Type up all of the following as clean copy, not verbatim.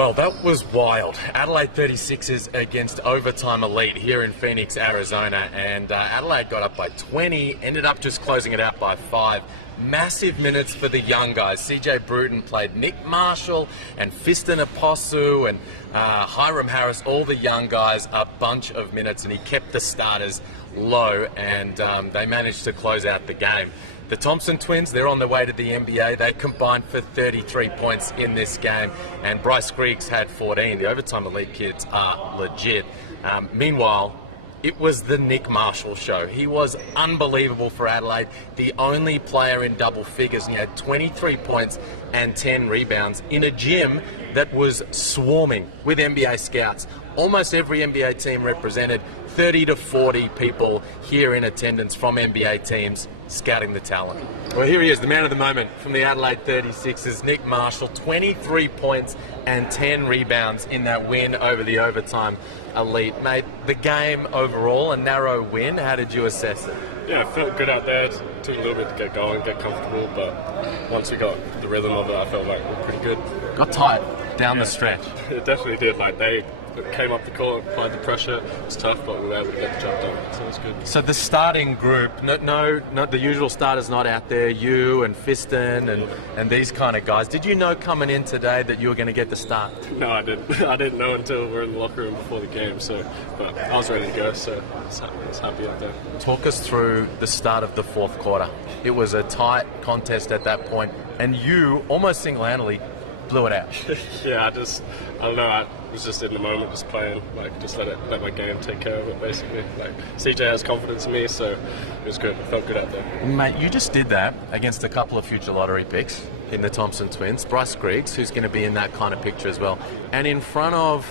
Well, that was wild. Adelaide 36ers against Overtime Elite here in Phoenix, Arizona. And Adelaide got up by 20, ended up just closing it out by 5. Massive minutes for the young guys. CJ Bruton played Nick Marshall and Fiston Apostle and Hiram Harris, all the young guys, a bunch of minutes, and he kept the starters low, and they managed to close out the game. The Thompson twins, they're on their way to the NBA. They combined for 33 points in this game, and Bryce Griggs had 14. The Overtime Elite kids are legit. Meanwhile, it was the Nick Marshall show. He was unbelievable for Adelaide, the only player in double figures, and he had 23 points and 10 rebounds in a gym that was swarming with NBA scouts. Almost every NBA team represented, 30 to 40 people here in attendance from NBA teams scouting the talent. Well, here he is, the man of the moment from the Adelaide 36ers, Nick Marshall, 23 points and 10 rebounds in that win over the Overtime Elite. Mate, the game overall, a narrow win, how did you assess it? Yeah, it felt good out there. It took a little bit to get going, get comfortable, but once we got the rhythm of it, I felt like we were pretty good. Got tight down the stretch. It definitely did. Like, they came up the court, applied the pressure. It was tough, but we were able to get the job done, so it was good. So the starting group, no, not the usual starters not out there, you and Fiston and these kind of guys. Did you know coming in today that you were going to get the start? No, I didn't. I didn't know until we were in the locker room before the game, but I was ready to go, so I was happy out there. Talk us through the start of the fourth quarter. It was a tight contest at that point, and you almost single-handedly blew it out. Yeah, I don't know, I was just in the moment, just playing, like, just let my game take care of it, basically. Like, CJ has confidence in me, so it was good. It felt good out there. Mate, you just did that against a couple of future lottery picks in the Thompson twins, Bryce Griggs, who's going to be in that kind of picture as well, and in front of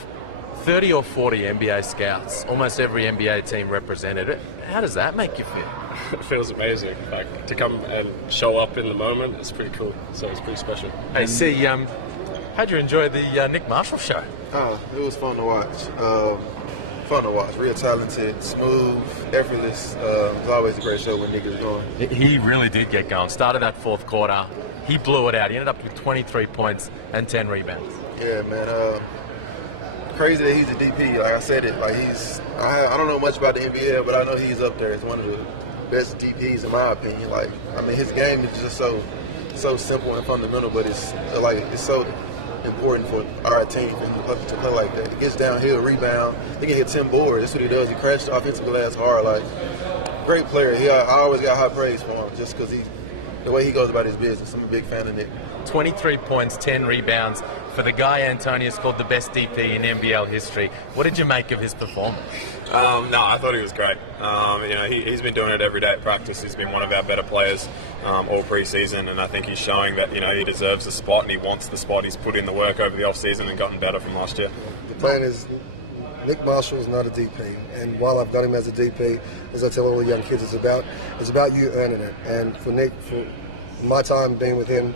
30 or 40 NBA scouts, almost every NBA team represented. How does that make you feel? It feels amazing. Like, to come and show up in the moment, it's pretty cool. So it's pretty special. Hey, see, how'd you enjoy the Nick Marshall show? It was fun to watch. Real talented, smooth, effortless. It's always a great show when Nick is going. He really did get going. Started that fourth quarter. He blew it out. He ended up with 23 points and 10 rebounds. Yeah, man. Crazy that he's a DP. Like I said it. Like I don't know much about the NBA, but I know he's up there as one of the best DPs in my opinion. Like, I mean, his game is just so simple and fundamental, but it's so important for our team to play like that. He gets downhill, rebound. He can hit 10 boards. That's what he does. He crashed the offensive glass hard. Like, great player. I always got high praise for him just because the way he goes about his business. I'm a big fan of Nick. 23 points, 10 rebounds for the guy Antonius called the best DP in NBL history. What did you make of his performance? No, I thought he was great. He's been doing it every day at practice. He's been one of our better players all pre-season, and I think he's showing that he deserves the spot and he wants the spot. He's put in the work over the off-season and gotten better from last year. The plan is Nick Marshall is not a DP, and while I've got him as a DP, as I tell all the young kids, it's about you earning it. And for Nick, for my time being with him,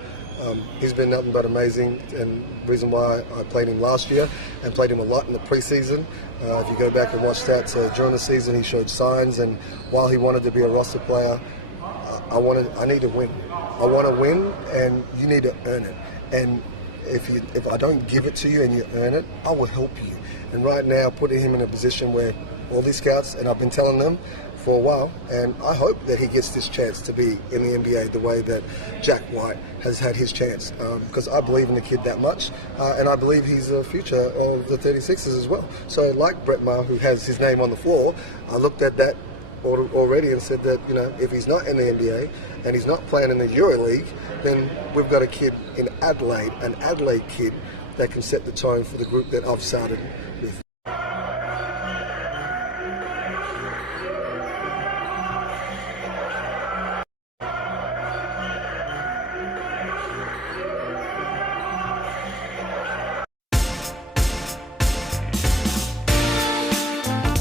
he's been nothing but amazing, and the reason why I played him last year and played him a lot in the preseason. If you go back and watch stats during the season, he showed signs, and while he wanted to be a roster player, I need to win. I want to win, and you need to earn it. And if I don't give it to you and you earn it, I will help you. And right now, putting him in a position where all these scouts, and I've been telling them for a while, and I hope that he gets this chance to be in the NBA the way that Jack White has had his chance, because I believe in the kid that much, and I believe he's the future of the 36ers as well. So like Brett Maher, who has his name on the floor, I looked at that already and said that, if he's not in the NBA and he's not playing in the EuroLeague, then we've got a kid in Adelaide, an Adelaide kid that can set the tone for the group that I've started with.